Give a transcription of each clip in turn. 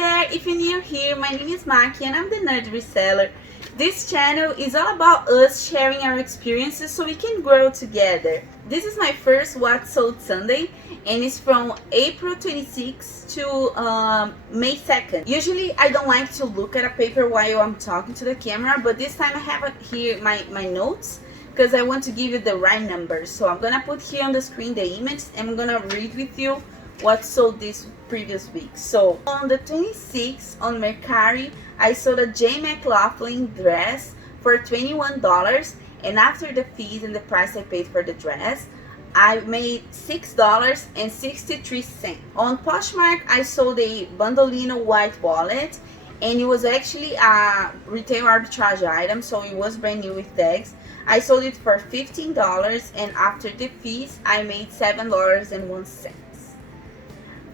there, if you're new here, my name is Maki and I'm the Nerd Reseller. This channel is all about us sharing our experiences so we can grow together. This is my first What Sold Sunday and it's from April 26th to May 2nd. Usually I don't like to look at a paper while I'm talking to the camera, but this time I have here my notes because I want to give you the right numbers. So I'm gonna put here on the screen the image and I'm gonna read with you what sold this previous week. So on the 26th on Mercari, I sold a MacLeod dress for $21, and after the fees and the price I paid for the dress, I made $6.63. On Poshmark, I sold a Bandolino white wallet, and it was actually a retail arbitrage item, so it was brand new with tags. I sold it for $15, and after the fees, I made $7.01.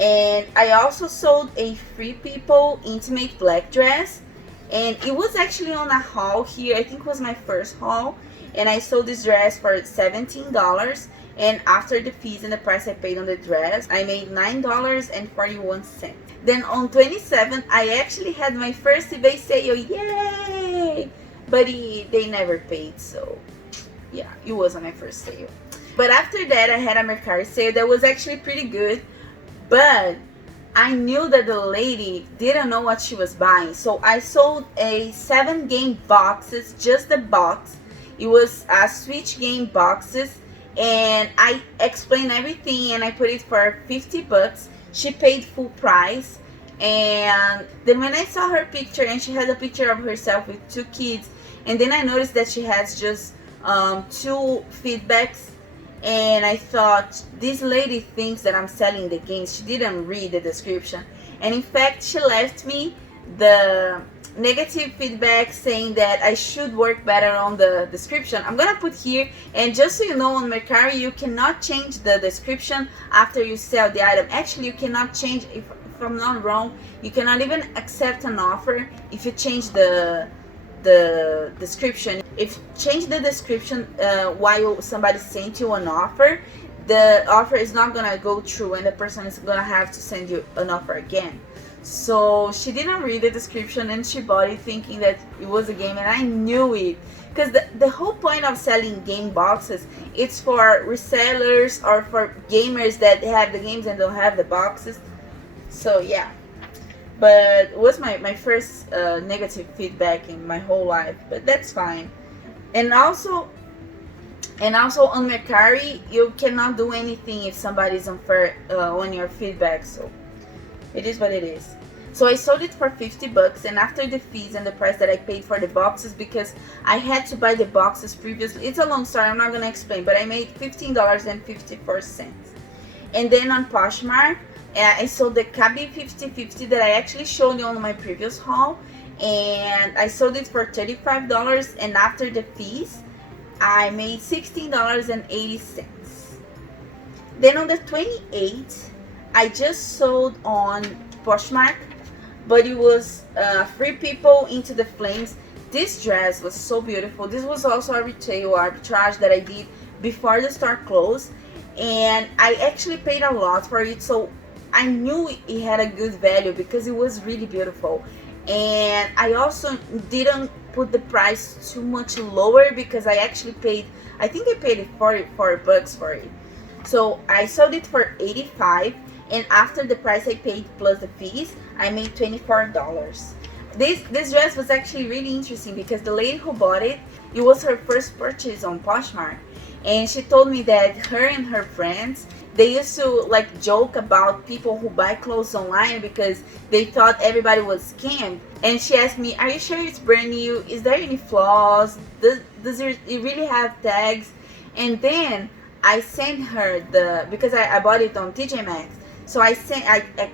And I also sold a Free People intimate black dress, and it was actually on a haul here. I think it was my first haul, and I sold this dress for $17, and after the fees and the price I paid on the dress, I made $9.41. Then on 27th, I actually had my first eBay sale, yay! But they never paid, so yeah, it wasn't my first sale. But after that, I had a Mercari sale that was actually pretty good. But I knew that the lady didn't know what she was buying. So I sold a 7-game boxes, just the box. It was a Switch game boxes. And I explained everything and I put it for 50 bucks. She paid full price. And then when I saw her picture, and she had a picture of herself with 2 kids. And then I noticed that she has just 2 feedbacks. And I thought, this lady thinks that I'm selling the games. She didn't read the description. And in fact, she left me the negative feedback saying that I should work better on the description. I'm gonna put here, and just so you know, on Mercari, you cannot change the description after you sell the item. Actually, you cannot change, if I'm not wrong, you cannot even accept an offer if you change the description. If you change the description while somebody sent you an offer, the offer is not gonna go through and the person is gonna have to send you an offer again. So she didn't read the description and she bought it thinking that it was a game, and I knew it, because the whole point of selling game boxes, it's for resellers or for gamers that have the games and don't have the boxes. So yeah, but it was my first negative feedback in my whole life, but that's fine. And also on Mercari, you cannot do anything if somebody's unfair on your feedback, so it is what it is. So I sold it for 50 bucks, and after the fees and the price that I paid for the boxes, because I had to buy the boxes previously, it's a long story, I'm not gonna explain, but I made $15.54. And then on Poshmark, I sold the KB 5050 that I actually showed you on my previous haul, and I sold it for $35, and after the fees I made $16.80. Then on the 28th, I just sold on Poshmark, but it was Free People Into the Flames. This dress was so beautiful. This was also a retail arbitrage that I did before the store closed, and I actually paid a lot for it, so I knew it had a good value because it was really beautiful. And I also didn't put the price too much lower because I actually paid, I think I paid 44 bucks for it. So I sold it for 85, and after the price I paid plus the fees, I made $24. This dress was actually really interesting because the lady who bought it, it was her first purchase on Poshmark. And she told me that her and her friends, they used to like joke about people who buy clothes online because they thought everybody was scammed. And she asked me, are you sure it's brand new? Is there any flaws? Does it really have tags? And then I sent her because I bought it on TJ Maxx. So I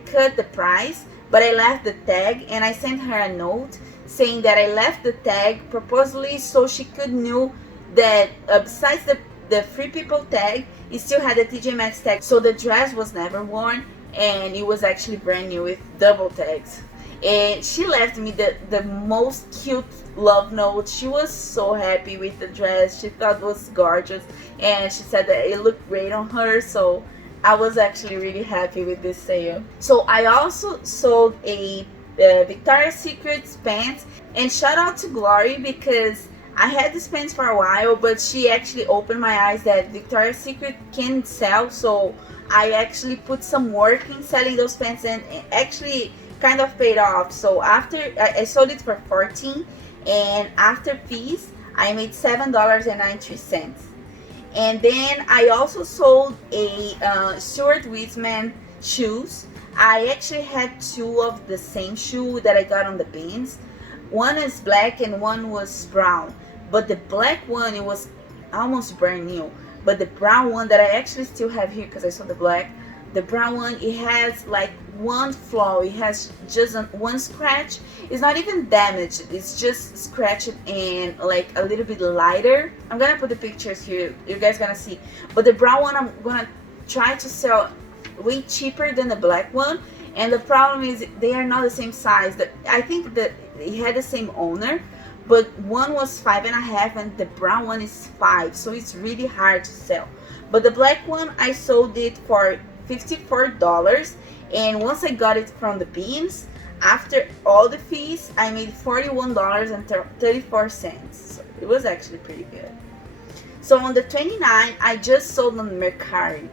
cut the price, but I left the tag, and I sent her a note saying that I left the tag purposely so she could know that besides the Free People tag, it still had the TJ Maxx tag. So the dress was never worn, and it was actually brand new with double tags. And she left me the most cute love note. She was so happy with the dress. She thought it was gorgeous, and she said that it looked great on her. So I was actually really happy with this sale. So I also sold a Victoria's Secret pants, and shout out to Glory because I had this pants for a while, but she actually opened my eyes that Victoria's Secret can sell. So I actually put some work in selling those pants, and it actually kind of paid off. So after I sold it for 14, and after fees I made $7.93. And then I also sold a Stuart Weitzman shoes. I actually had two of the same shoe that I got on the bins. One is black and one was brown. But the black one, it was almost brand new. But the brown one that I actually still have here because I saw the black, the brown one, it has like one flaw. It has just one scratch. It's not even damaged. It's just scratched and like a little bit lighter. I'm gonna put the pictures here. You guys gonna see. But the brown one, I'm gonna try to sell way cheaper than the black one. And the problem is they are not the same size. I think that it had the same owner, but one was 5.5 and the brown one is 5, so it's really hard to sell. But the black one, I sold it for $54, and once I got it from the bins, after all the fees, I made $41.34. So it was actually pretty good. So on the 29th, I just sold on Mercari.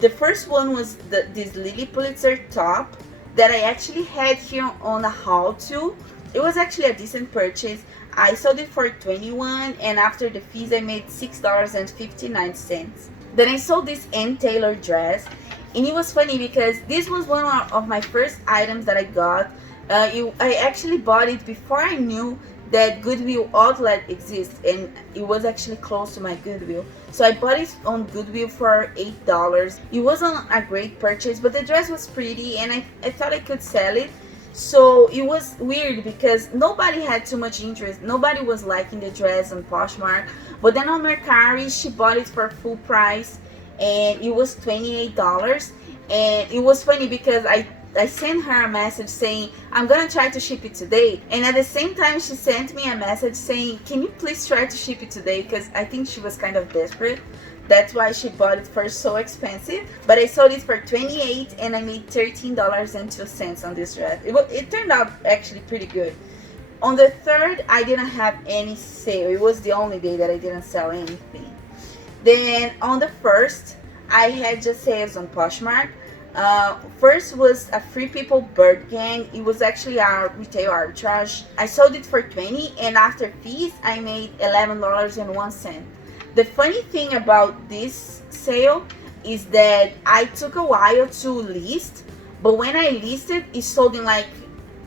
The first one was this Lily Pulitzer top that I actually had here on a haul too. It was actually a decent purchase. I sold it for $21, and after the fees I made $6.59. Then I sold this Ann Taylor dress, and it was funny because this was one of my first items that I got. I actually bought it before I knew that Goodwill outlet exists, and it was actually close to my Goodwill. So I bought it on Goodwill for $8. It wasn't a great purchase, but the dress was pretty, and I thought I could sell it. So it was weird because nobody had too much interest. Nobody was liking the dress on Poshmark. But then on Mercari, she bought it for full price, and it was $28. And it was funny because I sent her a message saying, I'm gonna try to ship it today. And at the same time, she sent me a message saying, can you please try to ship it today? Because I think she was kind of desperate. That's why she bought it for so expensive. But I sold it for $28, and I made $13.02 on this dress. It turned out actually pretty good. On the 3rd, I didn't have any sale. It was the only day that I didn't sell anything. Then on the 1st, I had just sales on Poshmark. First was a Free People Bird Gang. It was actually a retail arbitrage. I sold it for $20, and after fees, I made $11.01. The funny thing about this sale is that I took a while to list, but when I listed, it sold in like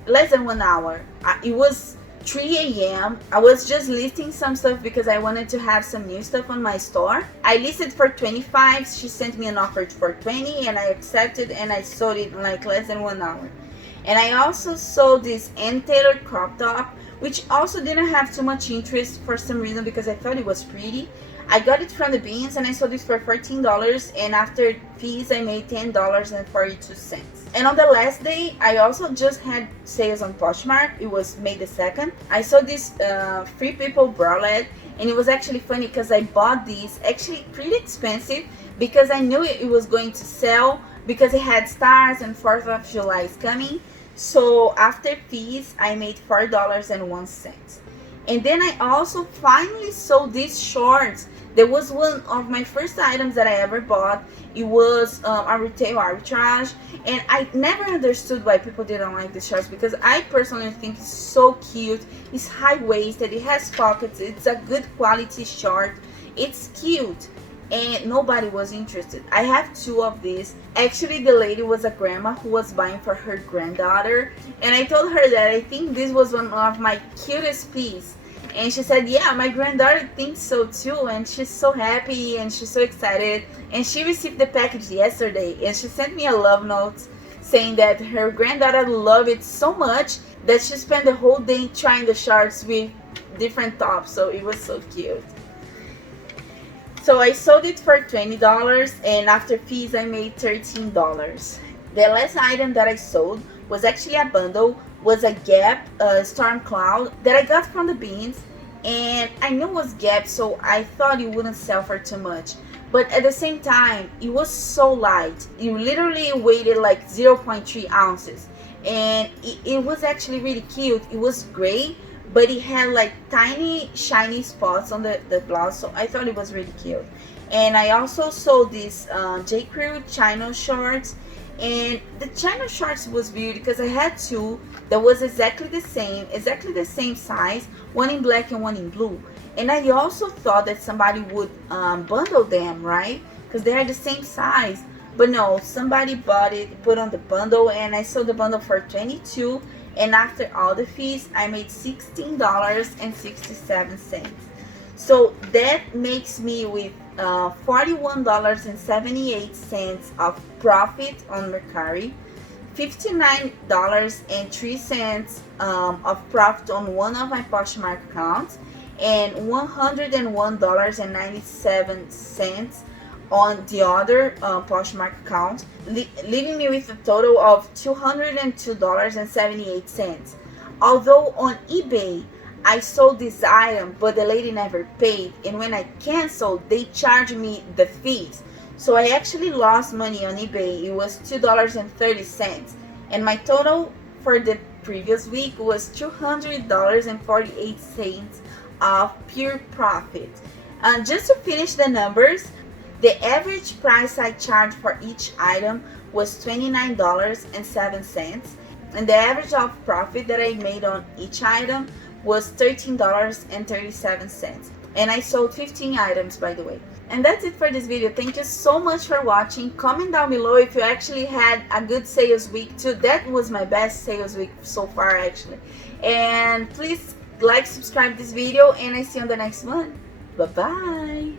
less than 1 hour. It was 3 a.m. I was just listing some stuff because I wanted to have some new stuff on my store. I listed for $25. She sent me an offer for $20, and I accepted, and I sold it in like less than 1 hour. And I also sold this Ann Taylor crop top, which also didn't have too much interest for some reason because I thought it was pretty. I got it from the bins, and I sold it for $14, and after fees I made $10.42. And on the last day, I also just had sales on Poshmark. It was May the 2nd. I saw this Free People bralette, and it was actually funny because I bought these actually pretty expensive because I knew it was going to sell because it had stars and 4th of July is coming. So after fees, I made $4.01. And then I also finally sold these shorts. There was one of my first items that I ever bought. It was a retail arbitrage, and I never understood why people didn't like these shorts because I personally think it's so cute. It's high-waisted, it has pockets, it's a good quality short, it's cute, and nobody was interested. I have two of these. Actually, the lady was a grandma who was buying for her granddaughter, and I told her that I think this was one of my cutest pieces. And she said, yeah, my granddaughter thinks so too, and she's so happy and she's so excited. And she received the package yesterday, and she sent me a love note saying that her granddaughter loved it so much that she spent the whole day trying the shorts with different tops. So it was so cute. So I sold it for $20, and after fees I made $13. The last item that I sold was actually a bundle, was a Gap Storm Cloud that I got from the bins, and I knew it was Gap, so I thought it wouldn't sell for too much. but at the same time it was so light. It literally weighed like 0.3 ounces, and it was actually really cute. It was gray, but it had like tiny shiny spots on the blouse, so I thought it was really cute. And I also sold these J. Crew chino shorts, and the chino shorts was weird because I had two that was exactly the same size, one in black and one in blue. And I also thought that somebody would bundle them, right? Because they are the same size. But no, somebody bought it, put on the bundle, and I sold the bundle for $22. And after all the fees, I made $16.67. So that makes me with $41.78 of profit on Mercari, $59.03 of profit on one of my Poshmark accounts, and $101.97 on the other Poshmark account, leaving me with a total of $202.78. Although on eBay I sold this item, but the lady never paid, and when I canceled, they charged me the fees. So I actually lost money on eBay. It was $2.30, and my total for the previous week was $200.48 of pure profit. Just to finish the numbers, the average price I charged for each item was $29.07, and the average of profit that I made on each item was $13.37. And I sold 15 items, by the way. And that's it for this video. Thank you so much for watching. Comment down below if you actually had a good sales week too. That was my best sales week so far, actually. And please like, subscribe this video, and I see you on the next one. Bye bye.